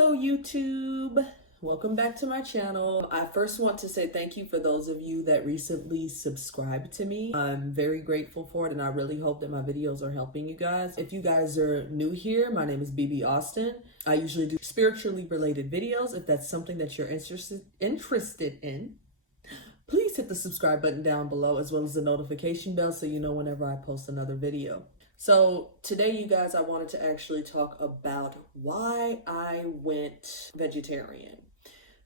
Hello YouTube, welcome back to my channel. I first want to say thank you for those of you that recently subscribed to me. I'm very grateful for it and I really hope that my videos are helping you guys. If you guys are new here, my name is BB Austin. I usually do spiritually related videos. If that's something that you're interested in, please hit the subscribe button down below as well as the notification bell so you know whenever I post another video. So today, you guys, I wanted to actually talk about why I went vegetarian.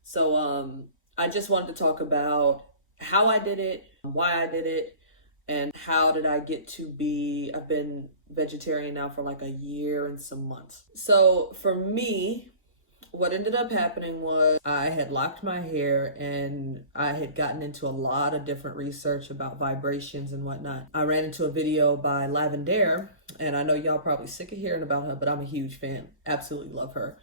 So I just wanted to talk about how I did it, why I did it, and how did I get to be, I've been vegetarian now for like a year and some months. So for me, what ended up happening was I had locked my hair and I had gotten into a lot of different research about vibrations and whatnot. I ran into a video by Lavender, and I know y'all probably sick of hearing about her, but I'm a huge fan. Absolutely love her.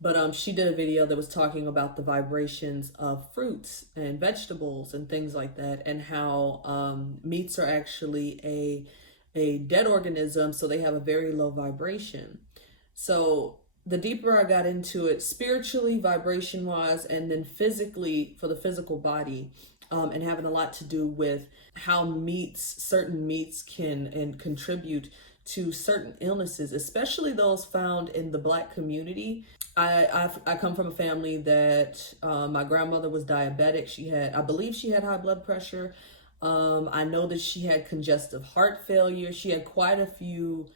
But she did a video that was talking about the vibrations of fruits and vegetables and things like that, and how meats are actually a dead organism, so they have a very low vibration. So the deeper I got into it, spiritually, vibration wise, and then physically for the physical body, and having a lot to do with how certain meats can and contribute to certain illnesses, especially those found in the Black community. I come from a family that my grandmother was diabetic. I believe she had high blood pressure. I know that she had congestive heart failure. She had quite a few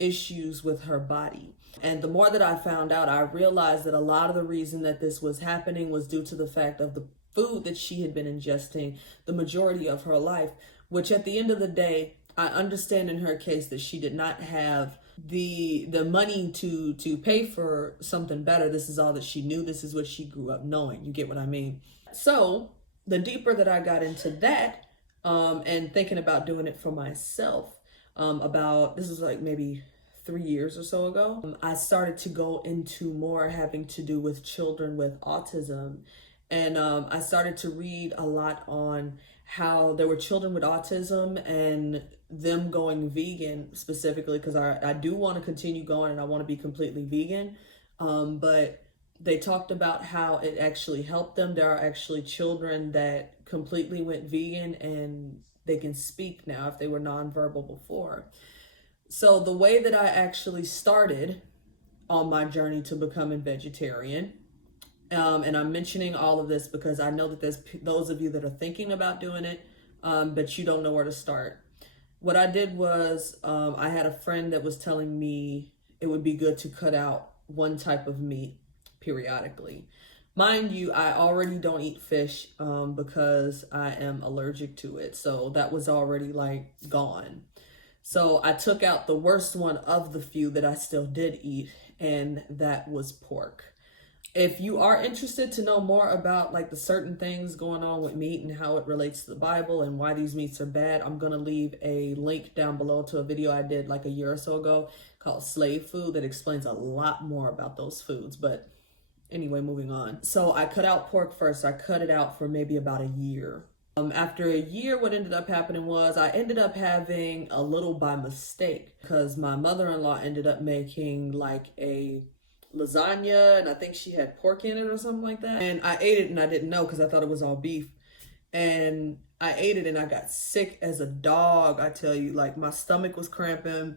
issues with her body. And the more that I found out, I realized that a lot of the reason that this was happening was due to the fact of the food that she had been ingesting the majority of her life, which at the end of the day, I understand in her case that she did not have the money to pay for something better. This is all that she knew. This is what she grew up knowing. You get what I mean? So the deeper that I got into that, and thinking about doing it for myself, this was like maybe 3 years or so ago, I started to go into more having to do with children with autism. And I started to read a lot on how there were children with autism and them going vegan specifically, because I do want to continue going and I want to be completely vegan. But they talked about how it actually helped them. There are actually children that completely went vegan and they can speak now if they were nonverbal before. So the way that I actually started on my journey to becoming vegetarian, and I'm mentioning all of this because I know that there's those of you that are thinking about doing it, but you don't know where to start. What I did was I had a friend that was telling me it would be good to cut out one type of meat periodically. Mind you, I already don't eat fish because I am allergic to it. So that was already like gone. So I took out the worst one of the few that I still did eat, and that was pork. If you are interested to know more about like the certain things going on with meat and how it relates to the Bible and why these meats are bad, I'm going to leave a link down below to a video I did like a year or so ago called Slave Food that explains a lot more about those foods. But anyway, moving on. So I cut out pork first. I cut it out for maybe about a year. After a year, what ended up happening was I ended up having a little by mistake because my mother-in-law ended up making like a lasagna and I think she had pork in it or something like that. And I ate it and I didn't know because I thought it was all beef. And I ate it and I got sick as a dog. I tell you, like my stomach was cramping.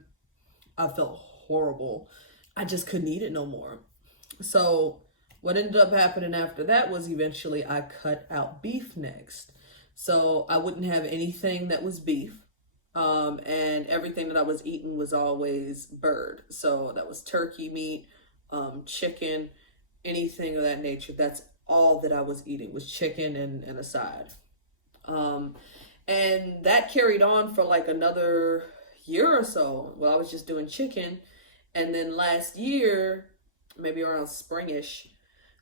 I felt horrible. I just couldn't eat it no more. So what ended up happening after that was eventually I cut out beef next. So I wouldn't have anything that was beef. And everything that I was eating was always bird. So that was turkey meat, chicken, anything of that nature. That's all that I was eating was chicken and a side. And that carried on for like another year or so. Well, I was just doing chicken. And then last year, maybe around springish,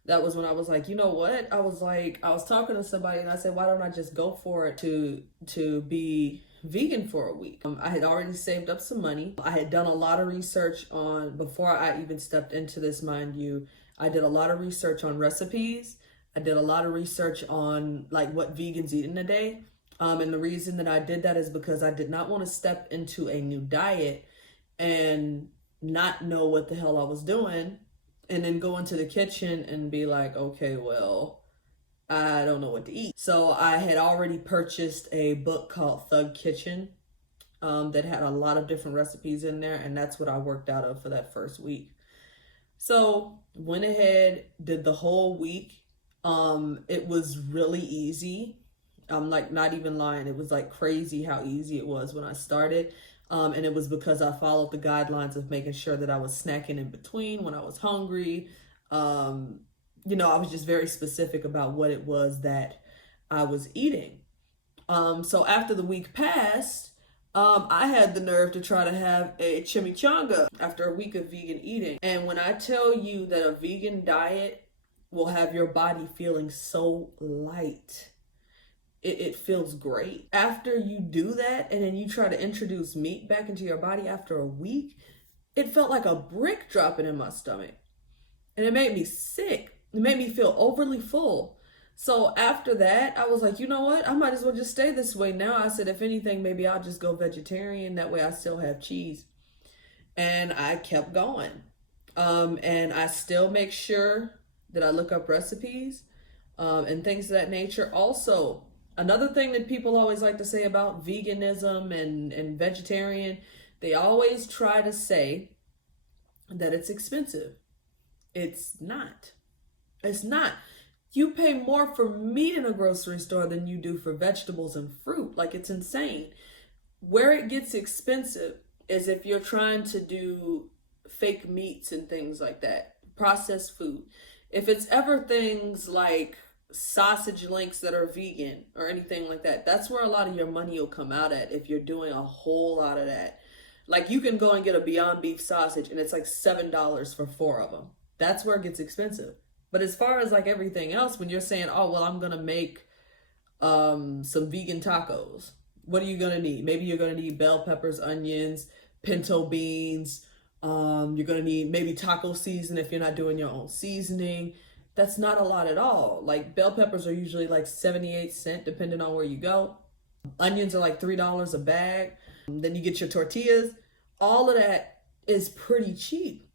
that was when I was like, you know what? I was talking to somebody and I said, why don't I just go for it to be vegan for a week? I had already saved up some money. I had done a lot of research before I even stepped into this, mind you, I did a lot of research on recipes. I did a lot of research on like what vegans eat in a day. And the reason that I did that is because I did not want to step into a new diet and not know what the hell I was doing and then go into the kitchen and be like, okay, well, I don't know what to eat. So I had already purchased a book called Thug Kitchen, that had a lot of different recipes in there, and that's what I worked out of for that first week. So went ahead, did the whole week. It was really easy. I'm like not even lying. It was like crazy how easy it was when I started. And it was because I followed the guidelines of making sure that I was snacking in between when I was hungry. I was just very specific about what it was that I was eating. So after the week passed, I had the nerve to try to have a chimichanga after a week of vegan eating. And when I tell you that a vegan diet will have your body feeling so light, it feels great. After you do that and then you try to introduce meat back into your body after a week, it felt like a brick dropping in my stomach. And it made me sick. It made me feel overly full. So after that, I was like, you know what? I might as well just stay this way now. I said, if anything, maybe I'll just go vegetarian. That way I still have cheese. And I kept going. And I still make sure that I look up recipes and things of that nature. Also, another thing that people always like to say about veganism and vegetarian, they always try to say that it's expensive. It's not. It's not. You pay more for meat in a grocery store than you do for vegetables and fruit. Like, it's insane. Where it gets expensive is if you're trying to do fake meats and things like that, processed food. If it's ever things like sausage links that are vegan or anything like that, that's where a lot of your money will come out at if you're doing a whole lot of that. Like, you can go and get a Beyond Beef sausage and it's like $7 for 4 of them. That's where it gets expensive. But as far as like everything else, when you're saying, oh, well, I'm going to make some vegan tacos, what are you going to need? Maybe you're going to need bell peppers, onions, pinto beans. You're going to need maybe taco season if you're not doing your own seasoning. That's not a lot at all. Like, bell peppers are usually like 78 cents depending on where you go. Onions are like $3 a bag. Then you get your tortillas. All of that is pretty cheap.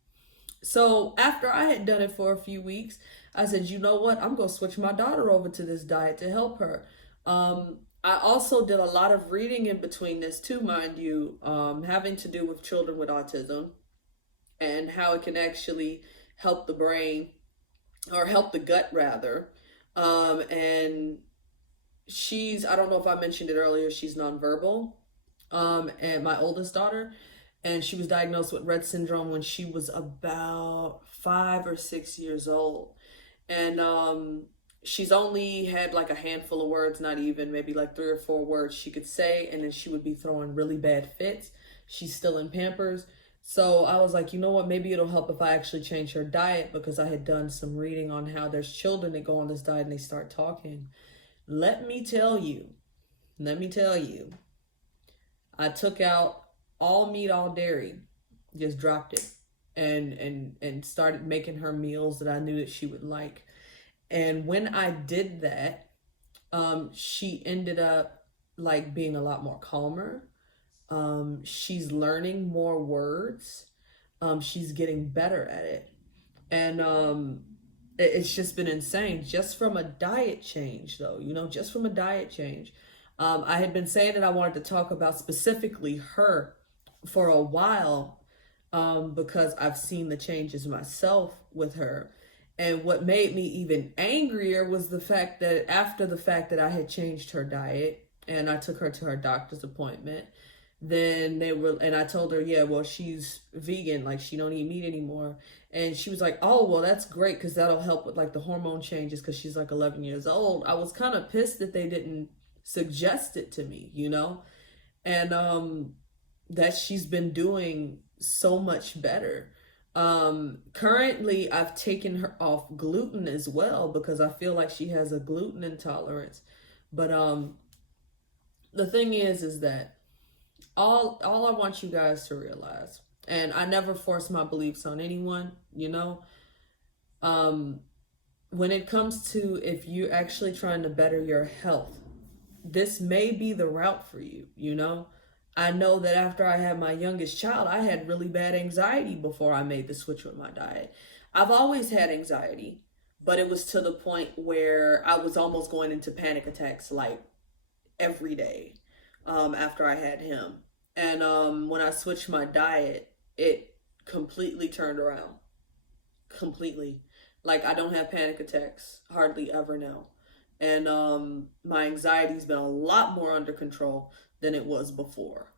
So after I had done it for a few weeks, I said, you know what? I'm going to switch my daughter over to this diet to help her. I also did a lot of reading in between this too, mind you, having to do with children with autism and how it can actually help the brain, or help the gut rather. And I don't know if I mentioned it earlier, she's nonverbal. And my oldest daughter, and she was diagnosed with Rett syndrome when she was about 5 or 6 years old. And she's only had like a handful of words, not even, maybe like 3 or 4 words she could say, and then she would be throwing really bad fits. She's still in Pampers. So I was like, you know what, maybe it'll help if I actually change her diet, because I had done some reading on how there's children that go on this diet and they start talking. Let me tell you, I took out all meat, all dairy, just dropped it, and started making her meals that I knew that she would like. And when I did that, she ended up like being a lot more calmer. She's learning more words. She's getting better at it. And it's just been insane, just from a diet change though, just from a diet change. I had been saying that I wanted to talk about specifically her for a while, because I've seen the changes myself with her. And what made me even angrier was the fact that after the fact that I had changed her diet and I took her to her doctor's appointment, then and I told her, yeah, well, she's vegan, like she don't eat meat anymore. And she was like, oh, well, that's great, because that'll help with like the hormone changes, because she's like 11 years old. I was kind of pissed that they didn't suggest it to me, and that she's been doing so much better. Currently I've taken her off gluten as well, because I feel like she has a gluten intolerance. But the thing is that all I want you guys to realize, and I never force my beliefs on anyone, when it comes to, if you're actually trying to better your health, this may be the route for you. I know that after I had my youngest child, I had really bad anxiety before I made the switch with my diet. I've always had anxiety, but it was to the point where I was almost going into panic attacks like every day after I had him. And when I switched my diet, it completely turned around. Completely. Like, I don't have panic attacks hardly ever now. And my anxiety's been a lot more under control than it was before.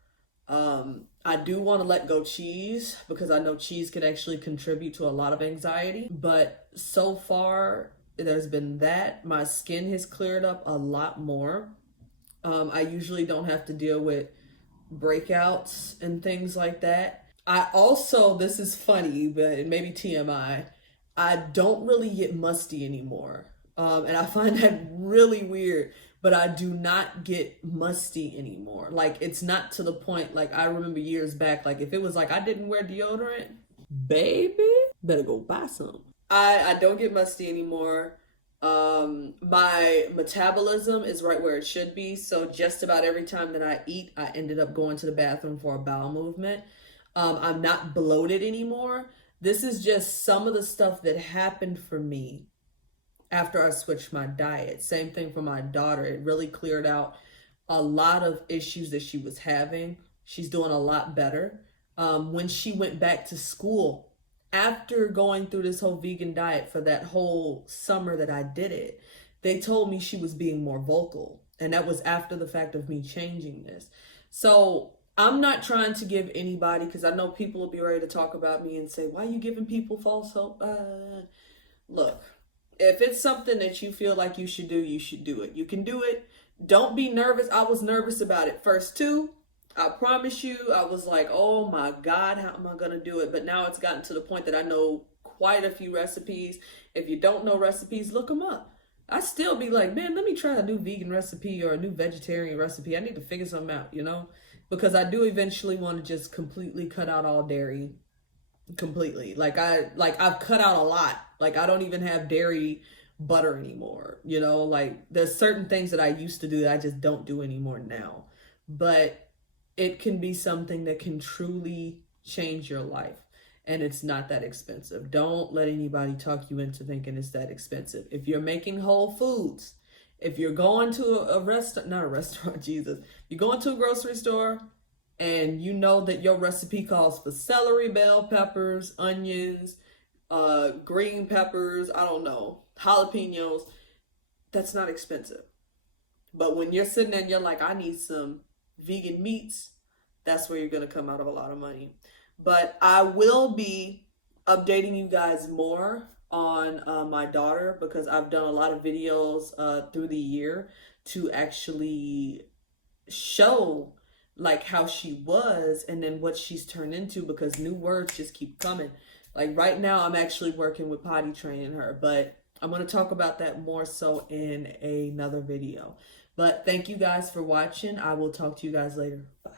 I do want to let go cheese because I know cheese can actually contribute to a lot of anxiety. But so far, there's been that. My skin has cleared up a lot more. I usually don't have to deal with breakouts and things like that. I also, this is funny, but maybe TMI, I don't really get musty anymore. And I find that really weird, but I do not get musty anymore. Like, it's not to the point, like, I remember years back, like, if it was like I didn't wear deodorant, baby, better go buy some. I don't get musty anymore. My metabolism is right where it should be. So just about every time that I eat, I ended up going to the bathroom for a bowel movement. I'm not bloated anymore. This is just some of the stuff that happened for me after I switched my diet. Same thing for my daughter. It really cleared out a lot of issues that she was having. She's doing a lot better. When she went back to school, after going through this whole vegan diet for that whole summer that I did it, they told me she was being more vocal. And that was after the fact of me changing this. So I'm not trying to give anybody, because I know people will be ready to talk about me and say, why are you giving people false hope? Look, if it's something that you feel like you should do it. You can do it. Don't be nervous. I was nervous about it first too. I promise you, I was like, oh my God, how am I going to do it? But now it's gotten to the point that I know quite a few recipes. If you don't know recipes, look them up. I still be like, man, let me try a new vegan recipe or a new vegetarian recipe. I need to figure something out, you know? Because I do eventually want to just completely cut out all dairy. Completely. I've cut out a lot. Like, I don't even have dairy butter anymore. You know, like, there's certain things that I used to do that I just don't do anymore now. But it can be something that can truly change your life. And it's not that expensive. Don't let anybody talk you into thinking it's that expensive. If you're making whole foods, if you're going to a restaurant, not a restaurant, Jesus, you're going to a grocery store and you know that your recipe calls for celery, bell peppers, onions, green peppers, I don't know, jalapenos, that's not expensive. But when you're sitting there and you're like, I need some vegan meats, that's where you're going to come out of a lot of money. But I will be updating you guys more on my daughter, because I've done a lot of videos through the year to actually show like how she was and then what she's turned into, because new words just keep coming. Like right now I'm actually working with potty training her, but I'm going to talk about that more so in another video. But thank you guys for watching. I will talk to you guys later. Bye.